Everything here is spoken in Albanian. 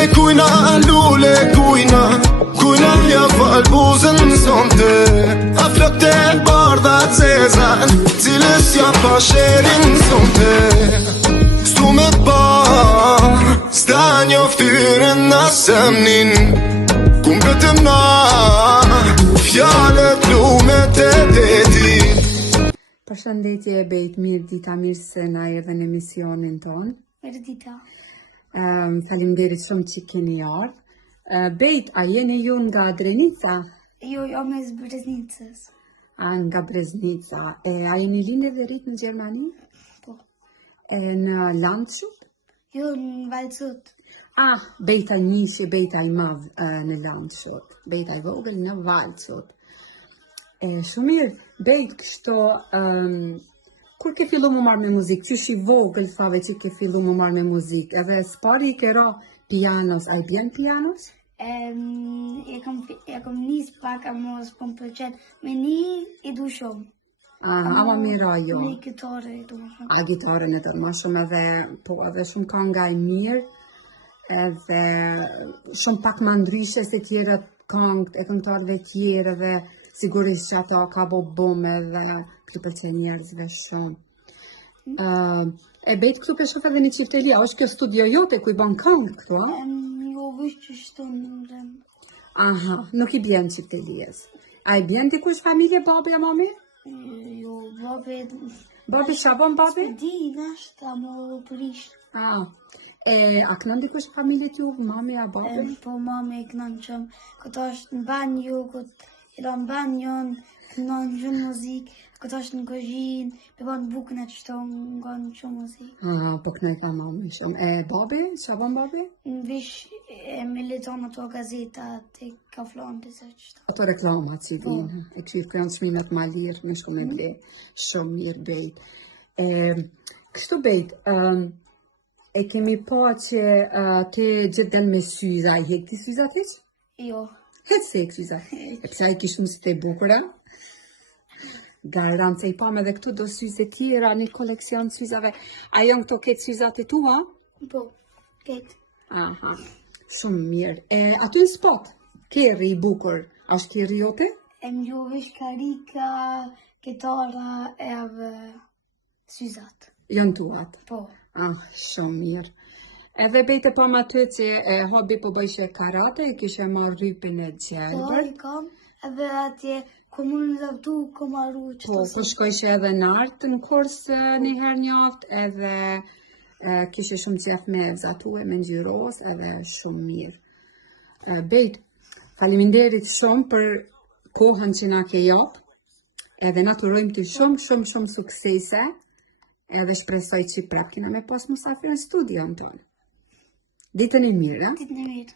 E kujna lule, kujna ja fal buzën sonte A flokte bardha zeza Cilës ja pa sherin sonte Stu me pa Sta një ftyrën na semnin Kum vetëm na Fjalët lumet e detit Përshëndetje e bejt, mirë dita, mirë se na erdhe në emisionin ton. Mirë dita. Faleminderit shumë që keni ardhë. Bejt, a jeni ju nga Drenica? Jo, me Breznicës. Nga Breznica. A jeni lindur dhe rritë në Gjermani? Po. Në Landshut? Jo, në Vallëzot. Bejta njëshi, bejta i madh në Landshut. Bejta i vogël në Vallëzot. Shumë mirë, bejt kështu, kur ke fillu më marrë me muzikë, që shi vogël thave që ke fillu më marrë me muzikë, edhe s'pari i kera pianos, a i bjen pianos? E kom nis pak, a mos po më pëlqen. Me një i du shumë. Ama mira jo. Me gitare i du shumë. Gitarën e të ma shumë edhe shumë kanga e mirë, edhe shumë pak ma ndryshe se tjere kangët e këngëtarëve tjere dhe sigurisht që ata ka bo bume dhe këtu pëlqen njerëzve shumë. E bejt këtu për shof edhe një qiftelia, është kjo studio jote ku i ban këngë këtu, a? Jo, vësh që shtu në rem. Nuk i bjen qiftelijes. A i bjen dikush familje, babi a mami? Jo, babi... Babi qa bon babi? Di, nashta, mo përish. A kënon dikush familje t'ju, mami a babi? Po, mami e kënon qëmë. Këto është në banjo, në banjon, në gjënë muzikë, këto është në kuzhinë, me banë bukën e qëto nga në qëmë muzikë. Po kënoj ka mami shumë. E babi, qa bon babi? Në vish e militon ato gazeta të ka flanë të se qëto. Ato reklamat që dinë, e këshirë kënë shmimet ma lirë, në shumë e ble, shumë mirë bejt. Kështu bejt, e kemi pa që ke gjithë del me syza, i hek ti syza tish? Jo. Hec se e kësyza. E pësa i kishë mësit e bukura? Garant se i pam edhe këtu do syze tjera, një koleksion syzave. A janë këto ketë syzat e tua? Po, ketë. Shumë mirë. Aty në spot, kerri i bukur, ashtë kerri jote? E më jo vish karika, ketara e avë syzat. Janë tuat? Po. Shumë mirë. Edhe bejte pa ma të që hobi po bëjshë karate, i kishe marrë rrypin e gjelbër. Po, i kam, edhe atje komunën dhe vëtu, ko marru që Po shkojshë edhe në artë në kurs një herë njaftë, edhe kishe shumë qef me vzatue, me ngjyros, edhe shumë mirë. Bejt, faleminderit shumë për kohën që na ke japë, edhe na turojmë të shumë suksese, edhe shpresoj që prap kina me pas musafir në studion tonë. Ditën e mirë, Ditën e mirë.